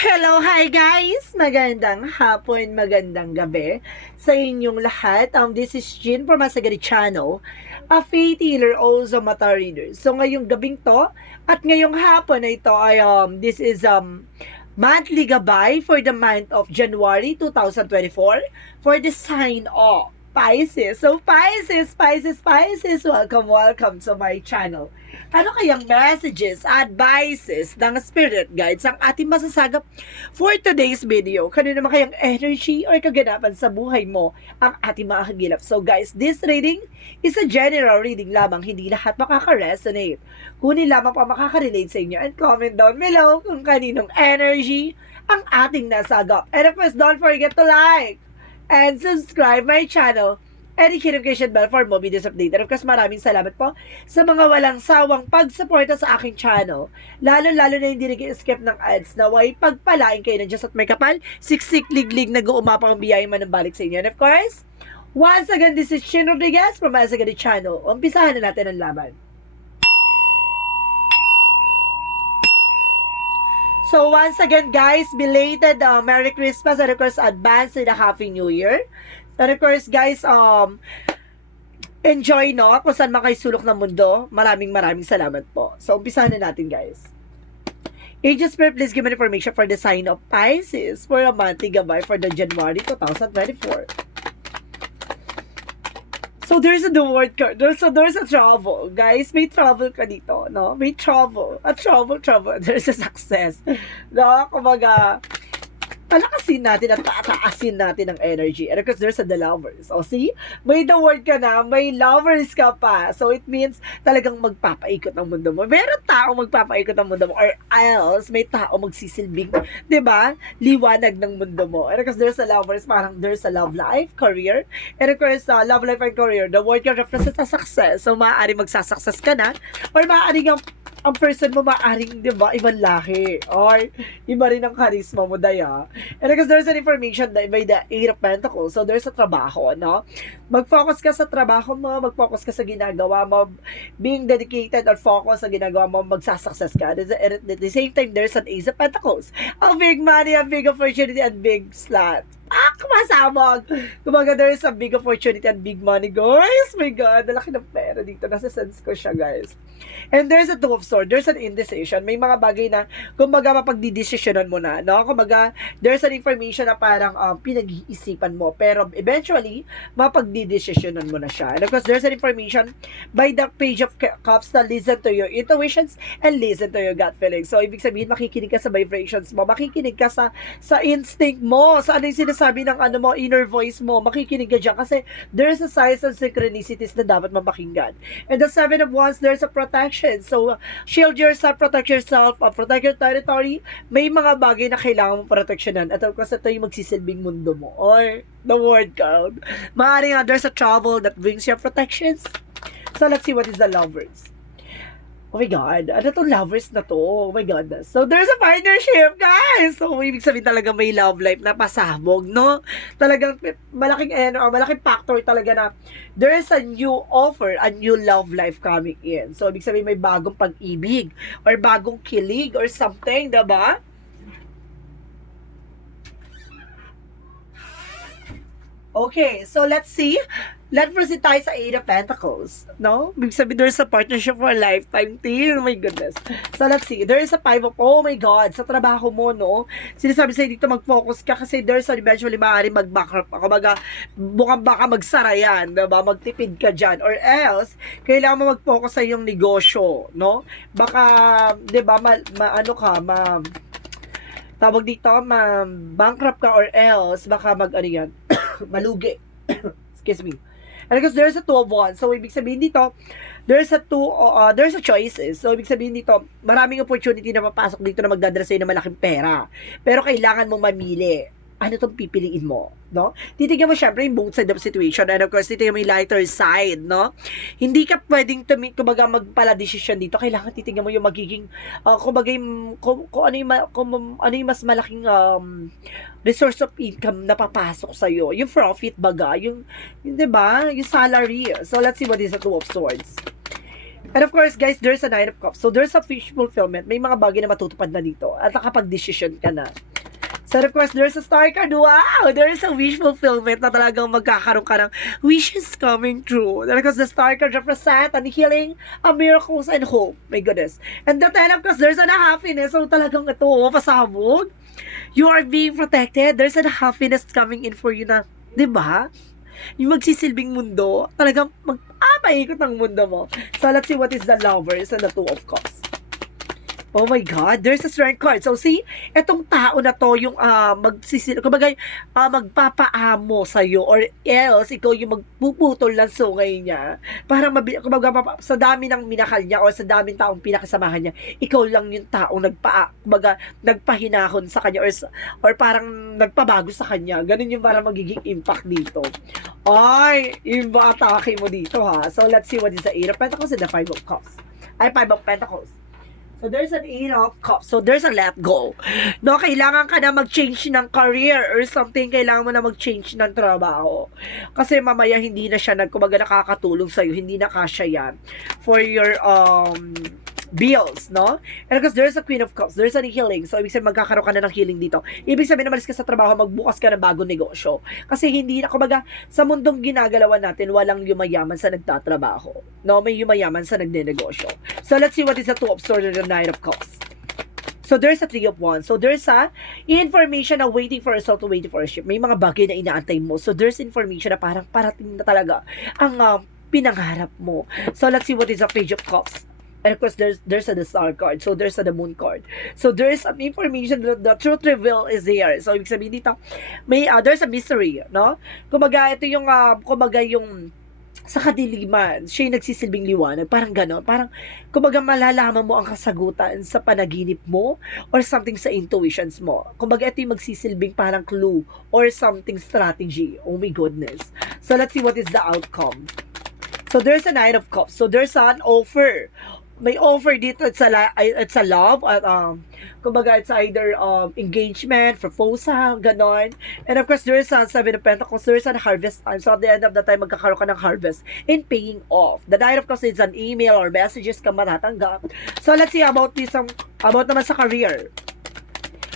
Hello, hi guys! Magandang hapon, magandang gabi sa inyong lahat. This is Jean from Masagari Channel, a faith healer, also mata reader. So ngayong gabing to at ngayong hapon na ito ay this is monthly gabay for the month of January 2024 for the sign of Pisces. So Pisces, welcome to my channel. Ano kayang messages, advices ng spirit guides ang ating masasagap for today's video? Kano naman kayang energy or kaganapan sa buhay mo ang ating mga kagilap? So guys, this reading is a general reading lamang, hindi lahat makaka-resonate. Kunin lamang pa makaka-relate sa inyo and comment down below kung kaninong energy ang ating nasagap. And of course, don't forget to like and subscribe my channel and hit notification bell for more videos update. And of course, maraming salamat po sa mga walang sawang pagsuporta sa aking channel. Lalo-lalo na hindi nag-skip ng ads na way pagpalain kayo ng Diyos at may kapal, siksik, liglig, nag-uumapang biyaya man ng balik sa inyo. And of course, once again, this is Chin Rodriguez from Masagari Channel. Umpisahan na natin ang laban. So once again guys, belated Merry Christmas and of course advance in a Happy New Year. And of course guys, enjoy no kung saan man kayo sulok ng mundo. Maraming salamat po. So umpisahan na natin guys. Angel Spirit, please give me information for the sign of Pisces for a monthly gabay for the January 2024. So there's a word card. There's a travel. Guys, may travel ka dito, no? May travel. A travel. There's a success. No? Kumbaga, palakasin natin at tataasin natin ang energy. And of course, there's the lovers. O see? May the word ka na, may lovers ka pa. So it means talagang magpapaikot ang mundo mo. Meron tao magpapaikot ang mundo mo or else may tao magsisilbing, 'di ba? Liwanag ng mundo mo. And of course, there's a lovers, parang there's a love life, career. And of course, love life and career, the word can represent a success. So maaari magsasuccess ka na or maaari ang person mo maaring, di ba, ibang lahi or iba rin ang charisma mo, daya. And because there's an information by the Eight of Pentacles, so there's a trabaho, no? Mag-focus ka sa trabaho mo, mag-focus ka sa ginagawa mo, being dedicated or focus sa ginagawa mo, magsasuccess ka. At the same time, there's an Ace of Pentacles. A big money, a big opportunity, and big slot. Masabog! Kumbaga, there is a big opportunity and big money, guys. My God, nalaki ng pera dito. Nasa-sense ko siya, guys. And there's a Two of Swords. There's an indecision. May mga bagay na, kumbaga, mapagdidesisyonan mo na, no? Kumbaga, there's an information na parang pinag-iisipan mo. Pero eventually, mapagdidesisyonan mo na siya. And of course, there's an information by the Page of Cups na listen to your intuitions and listen to your gut feelings. So, ibig sabihin, makikinig ka sa vibrations mo. Makikinig ka sa instinct mo. Sa ano yung sinasabi ng ano mo, inner voice mo. Makikinig ka dyan. Kasi there's a signs and synchronicities na dapat mapakinggan. And the Seven of Wands, there's a protection. So, shield yourself, protect yourself, protect your territory. May mga bagay na kailangan mong proteksyonan. At of course, ito yung magsisilbing mundo mo. Or the word cloud. Maaaring there's a travel that brings your protections. So, let's see what is the lovers. Oh my God, ano tong lovers na to? Oh my goodness. So, there's a partnership, guys! So, ibig sabihin talaga may love life na pasabog, no? Talagang malaking factor talaga na there's a new offer, a new love life coming in. So, ibig sabihin may bagong pag-ibig or bagong kilig or something, diba? Okay, so let's see. Let's proceed tayo sa Eight of Pentacles, no? Ibig sabihin, there's a partnership for a lifetime thing. Oh my goodness. So let's see. There is a Five of, oh my God, sa trabaho mo, no? Sinasabi sa'yo dito, mag-focus ka kasi there's a eventually maaari mag-bankrupt. Bukang baka magsara yan, diba? Magtipid ka dyan. Or else, kailangan mo mag-focus sa iyong negosyo, no? Baka, diba, tawag dito, bankrupt ka or else, baka yan, malugi. Excuse me. And because there's a Two of Wands. So, ibig sabihin dito, there's a choices. So, ibig sabihin dito, maraming opportunity na mapasok dito na magdadala sa'yo ng malaking pera. Pero kailangan mong mamili. Ano itong pipiliin mo, no? Titignan mo syempre yung both side of situation. And of course, titignan mo yung lighter side, no? Hindi ka pwedeng kumbaga magpala decision dito. Kailangan titignan mo yung magiging, kung ano yung mas malaking resource of income na papasok sa'yo. Yung profit baga, yung 'di ba? Yung salary. So, let's see what is the Two of Swords. And of course, guys, there's a Nine of Cups. So, there's a wish fulfillment. May mga bagay na matutupad na dito. At nakapag-decision ka na. So, of course, there's a star card. Wow! There is a wish fulfillment na talagang magkakaroon ka ng wishes coming true. And of course, the star card represent and healing, miracles, and hope. My goodness. And the 10, of course, there's a happiness. So, talagang ito, pasabog. You are being protected. There's a happiness coming in for you na, di ba? Yung magsisilbing mundo, talagang mag-apaikot ang mundo mo. So, let's see what is the lovers and the 2 of cups. Oh my God, there's a strength card. So, see, etong tao na to, yung kumbaga, magpapaamo sa'yo, or else, ikaw yung magpuputol ng sungay niya. Parang, kumbaga, sa dami ng minakal niya, or sa daming taong pinakasamahan niya, ikaw lang yung taong kumbaga, nagpahinahon sa kanya, or parang nagpabago sa kanya. Ganun yung parang magiging impact dito. Ay, yung ba atake mo dito, ha? So, let's see what is the 8 of Pentacles and the 5 of Cups. Ay, 5 of Pentacles. So, there's an 8 of Cups. So, there's a let go. No, kailangan ka na mag-change ng career or something. Kailangan mo na mag-change ng trabaho. Kasi mamaya hindi na siya kumbaga nakakatulong sa'yo. Hindi na kasya yan for your bills, no? And because there's a Queen of Cups, there's a healing. So, ibig sabihin, magkakaroon ka na ng healing dito. Ibig sabihin, umalis ka sa trabaho, magbukas ka ng bagong negosyo. Kasi hindi na, kumbaga, sa mundong ginagalawan natin, walang yumayaman sa nagtatrabaho. No? May yumayaman sa nagnenegosyo. So, let's see what is the 2 of Swords and the 9 of Cups. So, there's a 3 of Wands. So, there's a information na waiting for a soul to waiting for a ship. May mga bagay na inaantay mo. So, there's information na parang parating na talaga ang pinangarap mo. So, let's see what is the Page of Cups. And of course, there's a the Star card. So, there's a the Moon card. So, there's some information that the truth reveal is here. So, ibig sabihin dito, there's a mystery, no? Kumbaga, ito yung, kumbaga yung sa kadiliman, siya yung nagsisilbing liwanag. Parang gano'n. Parang, kumbaga, malalaman mo ang kasagutan sa panaginip mo or something sa intuitions mo. Kumbaga, ito yung magsisilbing parang clue or something strategy. Oh my goodness. So, let's see what is the outcome. So, there's a 9 of Cups. So, there's an offer. May offer dito, it's a love, at kumbaga, it's either engagement, proposal, ganon. And of course, there is a 7 of Pentacles, there is a harvest time. So, at the end of the time, magkakaroon ka ng harvest in paying off. The 9 of Cups is an email or messages ka matatanggap. So, let's see about this, about naman sa career.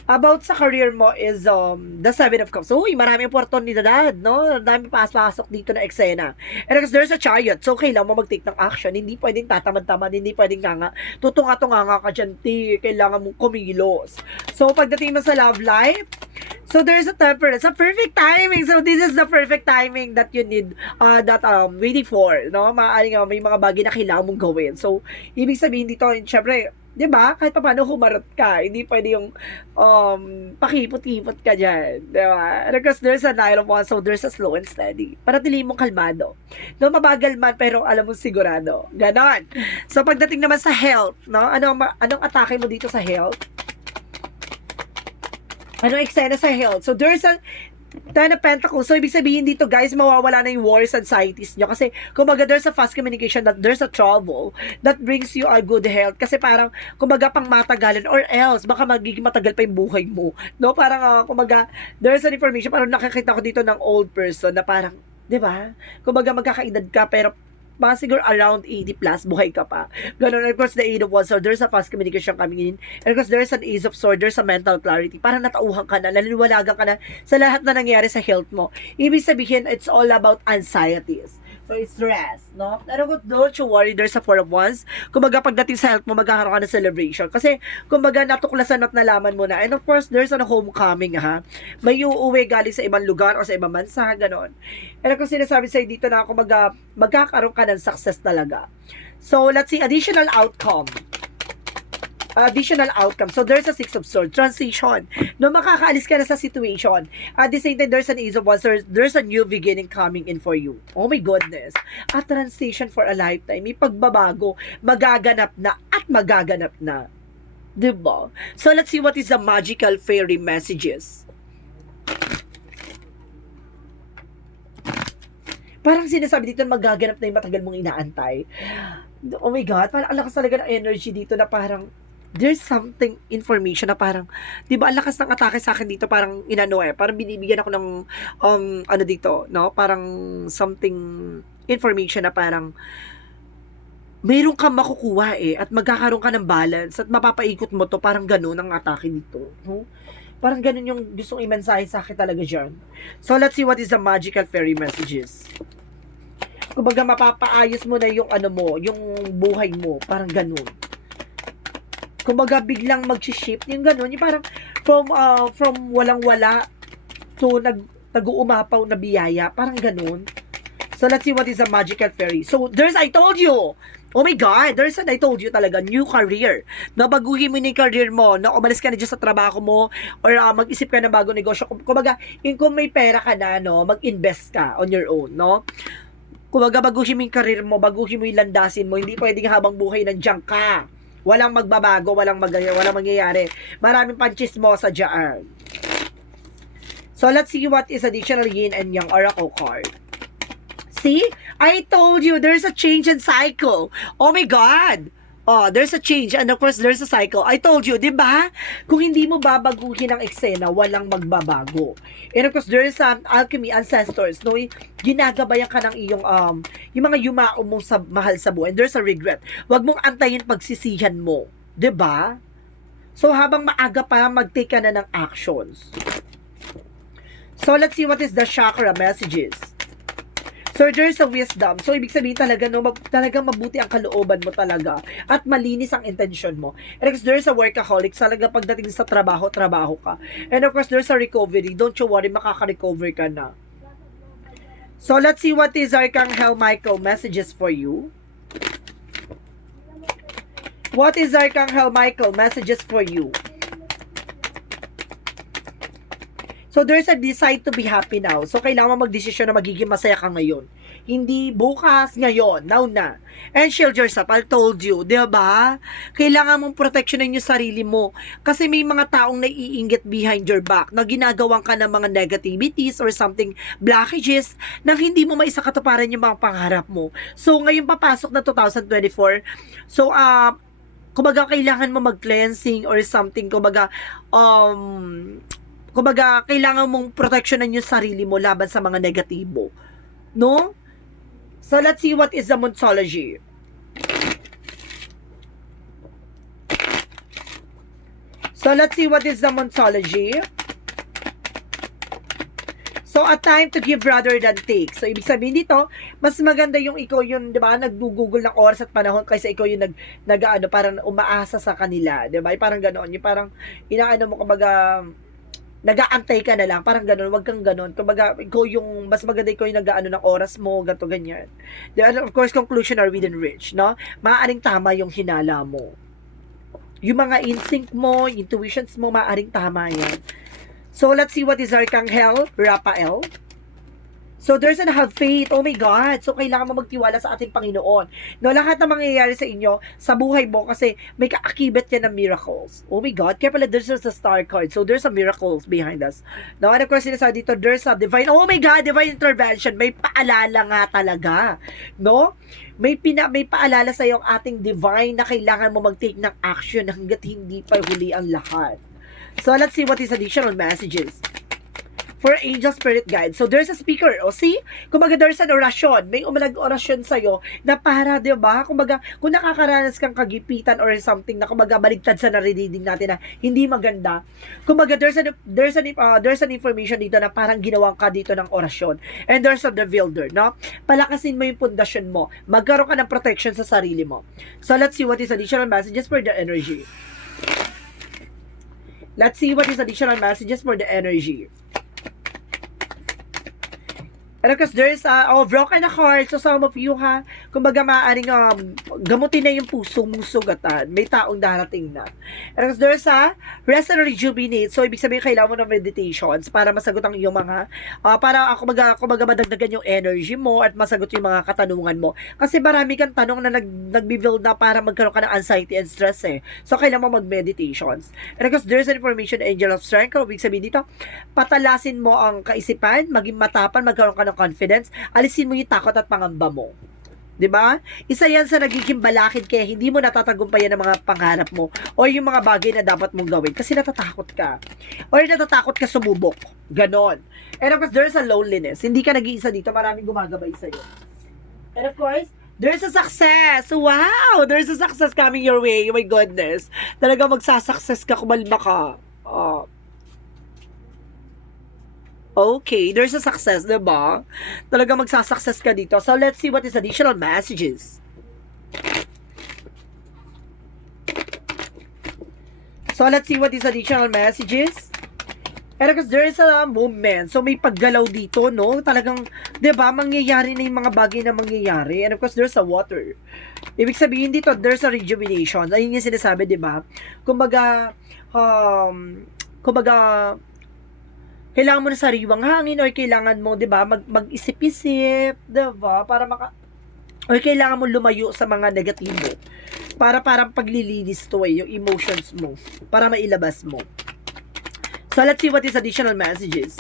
About sa career mo is the 7 of Cups. Uy, maraming oportunidad, no? Dami pasok dito na eksena. And because there's a Chariot, so kailangan mo mag-take ng action. Hindi pwedeng tatamad-tamad, hindi pwedeng tutunga-tunga ka dyan, kailangan mong kumilos. So, pagdating mo sa love life, so there's a Temperance, a perfect timing. So, this is the perfect timing that you need, waiting for, no? Maaaring may mga bagay na kailangan mong gawin. So, ibig sabihin dito, syempre, di ba? Kahit pa paano humarot ka, hindi pwede yung pakipot-kipot ka dyan. Di ba? Because there's a 9 of Wands, so there's a slow and steady. Panatili mong kalmado. No, mabagal man, pero alam mo sigurado. Ganon. So, pagdating naman sa health, no? Anong atake mo dito sa health? Anong eksena sa health? So, there's a 10 of Pentacles. So, ibig sabihin dito, guys, mawawala na yung worries, anxieties nyo. Kasi, kumbaga, there's a fast communication, that there's a trouble that brings you a good health. Kasi parang, kumbaga, pang matagalan, or else, baka magiging matagal pa yung buhay mo. No? Parang, kumbaga, there's an information, parang nakakita ko dito ng old person na parang, di ba? Kumbaga, magkakaedad ka, pero mga siguro around 80 plus, buhay ka pa. Ganun. Of course, the 8 of Wands, so there's a fast communication coming in. And of course, there's an Ace of Swords, there's a mental clarity. Parang natauhan ka na, naliliwalagan ka na sa lahat na nangyari sa health mo. Ibig sabihin, it's all about anxieties. So, it's stress, no? Pero don't you worry, there's a 4 of Wands. Kumbaga, pagdating sa health mo, magkakaroon ka ng celebration. Kasi, kumbaga, natuklasan at nalaman mo na. And of course, there's a homecoming, ha? May uuwi galing sa ibang lugar o sa ibang bansa, ganon. And ako sinasabi sa'yo dito na, kumbaga, magkakaroon ka ng success talaga. So, let's see, additional outcome. So, there's a 6 of Swords, transition. No, makakaalis ka na sa situation. At the same time, there's an Ace of Wands, there's a new beginning coming in for you. Oh my goodness. A transition for a lifetime. May pagbabago, magaganap na at magaganap na. Diba? So, let's see what is the magical fairy messages. Parang sinasabi dito na magaganap na yung matagal mong inaantay. Oh my God, parang ang lakas talaga ng energy dito na parang there's something information na parang, di ba, ang lakas ng atake sa akin dito, parang parang binibigyan ako ng, ano dito, no? Parang something information na parang, mayroon kang makukuha at magkakaroon ka ng balance at mapapaikot mo to, parang ganun ang atake dito. No? Parang ganun yung gustong imensahe sa akin talaga dyan. So, let's see what is the magical fairy messages. Kumbaga, mapapaayos mo na yung ano mo, yung buhay mo. Parang ganun. Kumbaga, biglang mag-shift. Yung ganun, yung parang from walang-wala to nag-uumapaw na biyaya. Parang ganun. So, let's see what is a magical fairy. So, I told you! Oh my God, I told you talaga, new career. Na baguhin mo yung career mo, na umalis ka na dyan sa trabaho mo, or mag-isip ka na bagong negosyo. Kumbaga, kung may pera ka na, no, mag-invest ka on your own, no? Kumbaga, baguhin mo yung career mo, baguhin mo yung landasin mo, hindi pwedeng habang buhay nandiyan ka. Walang magbabago, walang mangyayari. Maraming panchismosa dyan. So, let's see what is additional yin and yang oracle card. See? I told you, there's a change in cycle. Oh my God! Oh, there's a change and of course, there's a cycle. I told you, di ba? Kung hindi mo babaguhin ang eksena, walang magbabago. And of course, there is alchemy, ancestors, no? Ginagabayan ka ng iyong, yung mga yumao mong mahal sa buhay. And there's a regret. Huwag mong antayin pagsisihan mo. Di ba? So, habang maaga pa, mag-take ka na ng actions. So, let's see what is the chakra messages. So, there's a wisdom. So, ibig sabihin talaga, no, talagang mabuti ang kalooban mo talaga. At malinis ang intention mo. And of course, there's a workaholic. Talaga pagdating sa trabaho ka. And of course, there's a recovery. Don't you worry, makaka-recover ka na. So, let's see what is Archangel Michael messages for you. What is Archangel Michael messages for you? So, there's a decide to be happy now. So, kailangan mo mag-desisyon na magiging masaya ka ngayon. Hindi bukas, ngayon, now na. And shield yourself, I told you, di ba? Kailangan mong protectionin yung sarili mo. Kasi may mga taong naiinggit behind your back na ginagawan ka ng mga negativities or something, blockages, na hindi mo maisakatuparan yung mga pangarap mo. So, ngayon papasok na 2024. So, kumbaga, kailangan mo mag-cleansing or something, kumbaga, kailangan mong protectionan yung sarili mo laban sa mga negatibo. No? So, let's see what is the Moonology. So, let's see what is the Moonology. So, a time to give rather than take. So, ibig sabihin dito, mas maganda yung ikaw yung, di ba, nag-google ng oras at panahon kaysa ikaw yung parang umaasa sa kanila. Di ba? Parang ganoon. Yung parang, inaano mo, kumbaga, nag-aantay ka na lang, parang gano'n, wag kang gano'n. Kumbaga, ikaw yung, mas maganda ikaw yung nag-aano ng oras mo, ganito, ganyan. And of course, conclusion are within reach, no? Maaaring tama yung hinala mo. Yung mga instinct mo, intuitions mo, maaaring tama yan. So, let's see what is Archangel Raphael. So, there's an have faith. Oh my God. So, kailangan mo magtiwala sa ating Panginoon. No, lahat na mangyayari sa inyo, sa buhay mo, kasi may kaakibet yan ng miracles. Oh my God. Kaya pala, there's a star card. So, there's a miracles behind us. No, and of course, sinasabi dito, there's a divine, oh my God, divine intervention. May paalala nga talaga. No? May paalala sa iyo ang ating divine na kailangan mo mag-take ng action hanggat hindi pa huli ang lahat. So, let's see what is additional messages for angel spirit guide. So, there's a speaker. O, see? Kumbaga, there's an orasyon. May orasyon sa'yo na para, di ba? Kumbaga, kung nakakaranas kang kagipitan or something na kumbaga baligtad sa narinig natin na hindi maganda. Kumbaga, there's an information dito na parang ginawang ka dito ng orasyon. And there's the builder, no? Palakasin mo yung pundasyon mo. Magkaroon ka ng protection sa sarili mo. So, let's see what is additional messages for the energy. Let's see what is additional messages for the energy. And because there's broken heart, so some of you ha, kumbaga maaaring gamutin na yung puso mong sugatan. May taong darating na. And because there's rest and rejuvenate. So ibig sabihin kailangan mo ng meditations para masagot ang iyong mga, para kumbaga madagdagan yung energy mo at masagot yung mga katanungan mo. Kasi marami kang tanong na nagbi-build na para magkaroon ka ng anxiety and stress eh. So kailangan mo mag-meditations. And because there's an information angel of strength, ibig sabihin dito, patalasin mo ang kaisipan, maging matapan, magkaroon ka ng confidence, alisin mo yung takot at pangamba mo. 'Di ba? Isa 'yan sa nagiging balakid kaya hindi mo natatagumpayan ang mga pangarap mo o yung mga bagay na dapat mong gawin kasi natatakot ka. Or natatakot ka sumubok. Ganon. And of course, there's a loneliness. Hindi ka nag-iisa dito, maraming gumagabay sa iyo. And of course, There's a success! Wow! There's a success coming your way. Oh my goodness. Talaga magsasuccess ka, kumalma ka. Oh. Okay, there's a success, diba? Talaga magsasuccess ka dito. So, let's see what is additional messages. So, let's see what is additional messages. And because there is a movement. So, may paggalaw dito, no? Talagang, diba, mangyayari na yung mga bagay na mangyayari. And of course, there's a water. Ibig sabihin dito, there's a rejuvenation. Ayun yung sinasabi, diba? Kumbaga, kailangan mo na sariwang hangin or kailangan mo, 'di ba, mag-isip-isip, 'di ba, para or kailangan mo lumayo sa mga negatibo. Para parang paglilinis to yung emotions mo, para mailabas mo. So let's see what is additional messages.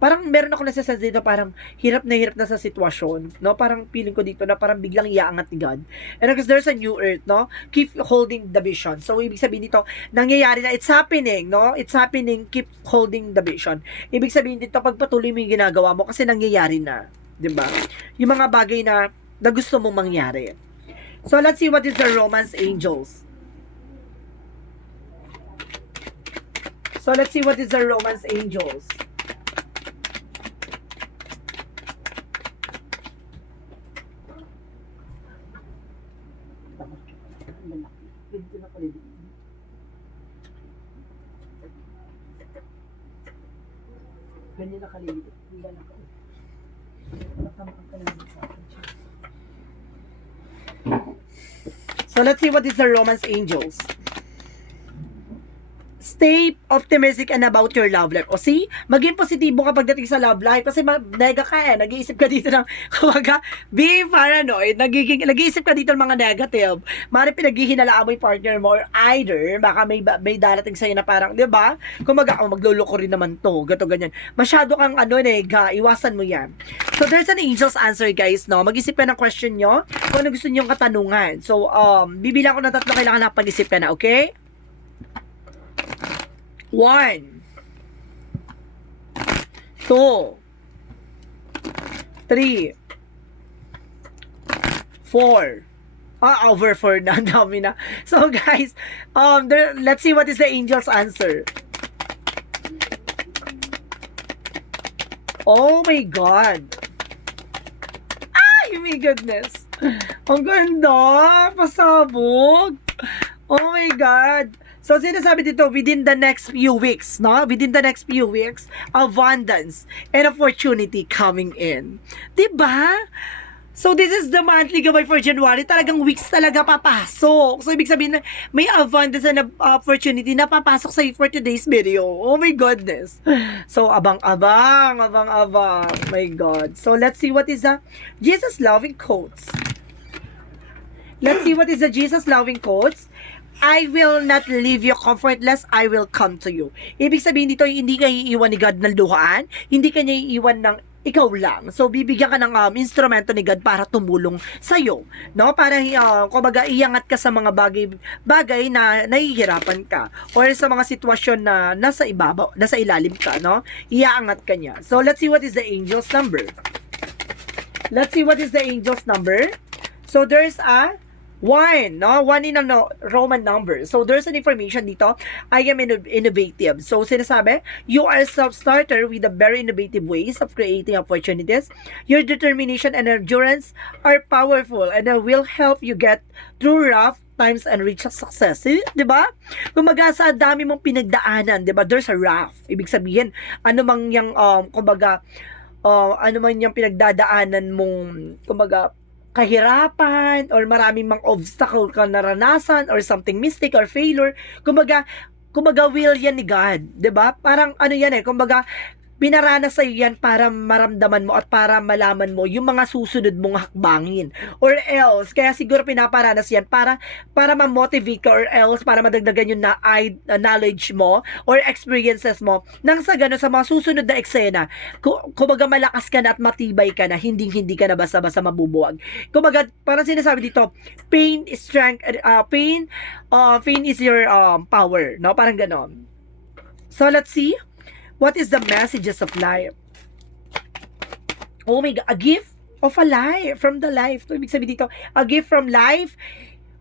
Parang meron ako nasa-sense dito, parang hirap na sa sitwasyon, no? Parang feeling ko dito na parang biglang iaangat ni God. And because there's a new earth, no? Keep holding the vision. So, ibig sabihin dito, nangyayari na, it's happening, no? It's happening, keep holding the vision. Ibig sabihin dito, pagpatuloy mo yung ginagawa mo kasi nangyayari na, di ba? Yung mga bagay na gusto mong mangyari. So, let's see what is the romance angels. So, let's see what is the romance angels. Ganyan na kalilito. Hindi na ako. So let's see what is the romance angels. Stay optimistic and about your love life. O see, maging positibo ka pagdating sa love life kasi nega ka nag-iisip ka dito ng, kumaga, be paranoid, nag-iisip ka dito ng mga negative. Mari pinaghihinalaan mo yung partner mo or either, baka may darating sa'yo na parang, di ba? Kumaga, magluloko rin naman to, gato ganyan. Masyado kang nega, iwasan mo yan. So, there's an angel's answer, guys, no? Mag-isip ka ng question nyo kung ano gusto nyo yung katanungan. So, bibilang ko ng 3, kailangan na pag-isip ka na, okay? 1, 2, 3, 4. Over 4 na. Dami na. So, guys, let's see what is the angel's answer. Oh my God. Ay, my goodness. Ang ganda. Pasabog. Oh my God. So, sinasabi dito, within the next few weeks, no? Within the next few weeks, abundance and opportunity coming in. Diba? So, this is the monthly gabay for January. Talagang weeks talaga papasok. So, ibig sabihin, may abundance and opportunity na papasok sa for today's video. Oh my goodness. So, abang-abang. My God. So, let's see what is the Jesus-loving quotes. Let's see what is the Jesus-loving quotes. I will not leave you comfortless, I will come to you. Ibig sabihin dito, hindi ka iiwan ni God ng luhaan, hindi ka niya iiwan ng ikaw lang. So, bibigyan ka ng instrumento ni God para tumulong sa'yo. No? Para, kumbaga, iangat ka sa mga bagay na nahihirapan ka. Or sa mga sitwasyon na nasa ibabaw, nasa ilalim ka, no? Iaangat ka niya. So, let's see what is the angel's number. Let's see what is the angel's number. So, there's a 1, no? 1 in a Roman number. So, there's an information dito. I am innovative. So, sinasabi, you are a self-starter with a very innovative ways of creating opportunities. Your determination and endurance are powerful and will help you get through rough times and reach success. Diba? Kumbaga, sa dami mong pinagdaanan, diba? There's a rough. Ibig sabihin, ano mang yung, kumbaga, ano man yung pinagdadaanan mong, kumbaga, kahirapan or maraming mga obstacle ka naranasan or something mistake or failure, kumbaga will yan ni God, 'di ba? Parang ano yan kumbaga pinaranas sa yan para maramdaman mo at para malaman mo yung mga susunod mong hakbangin. Or else, kaya siguro pinaparanas yan para ma-motivate ka or else para madagdagan yung knowledge mo or experiences mo nang sa gano'n sa mga susunod na eksena, kumbaga malakas ka na at matibay ka na, hindi ka na basta-basta mabubuwag. Kumbaga, parang sinasabi dito, pain is strength, pain is your power, no? Parang gano'n. So, let's see. What is the messages of life? Oh my God, a gift of a life, from the life. So, ibig sabihin dito, a gift from life.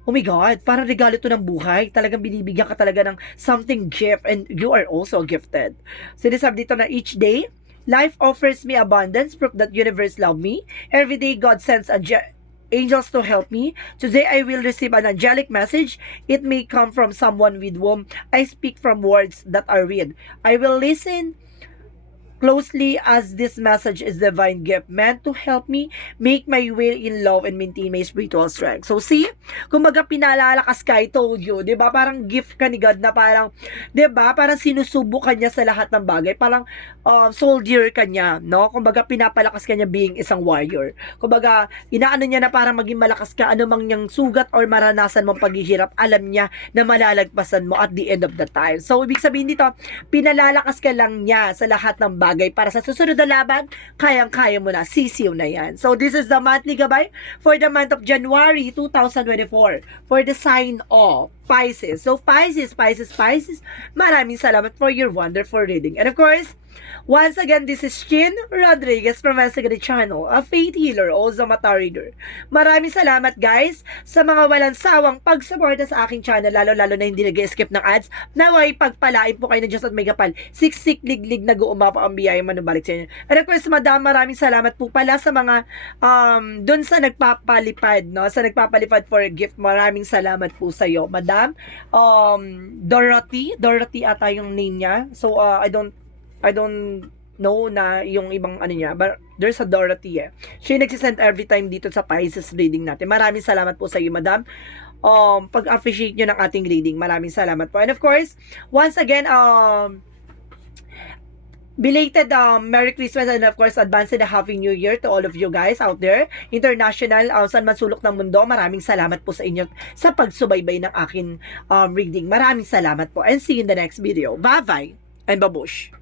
Oh my God, parang regalo to ng buhay. Talagang binibigyan ka talaga ng something gift and you are also gifted. Sinasabi dito na each day, life offers me abundance, proof that universe love me. Every day, God sends angels to help me. Today, I will receive an angelic message. It may come from someone with whom I speak from words that are real. I will listen closely as this message is divine gift meant to help me make my way in love and maintain my spiritual strength. So see, kumbaga pinalalakas ka, I told you, 'di ba? Parang gift ka ni God na parang 'di ba? Parang sinusubok ka niya sa lahat ng bagay. Parang soldier ka niya, no? Kumbaga pinapalakas ka niya being isang warrior. Kumbaga inaano niya na parang maging malakas ka anumang niyang sugat or maranasan mong paghihirap, alam niya na malalagpasan mo at the end of the time. So ibig sabihin dito, pinalalakas ka lang niya sa lahat ng bagay para sa susunod na laban, kayang-kaya mo na, sisiw na yan. So this is the monthly gabay for the month of January 2024 for the sign of Pisces. So Pisces, maraming salamat for your wonderful reading. And of course, once again, this is Chin Rodriguez from Masagadi Channel, a faith healer, also mata reader. Maraming salamat guys sa mga walang sawang pagsuporta sa aking channel, lalo-lalo na hindi nag-skip ng ads. Naway pagpalain po kayo na Diyos at may kapal. Siksik, liglig, nag-uumapa ang biyaya manubalik sa inyo. And of course, madam, maraming salamat po pala sa mga dun sa nagpapalipad, no? Sa nagpapalipad for a gift. Maraming salamat po sa iyo, madam. Dorothy ata yung name niya. So, I don't know na yung ibang ano niya, but there's a Dorothy eh. Siya nagsisend every time dito sa Pisces reading natin. Maraming salamat po sa iyo, madam. Pag-appreciate nyo ng ating reading. Maraming salamat po. And of course, once again, belated Merry Christmas and of course advance and a Happy New Year to all of you guys out there. International, saan man sulok ng mundo, maraming salamat po sa inyo sa pagsubaybay ng akin reading. Maraming salamat po and see you in the next video. Bye-bye and babush!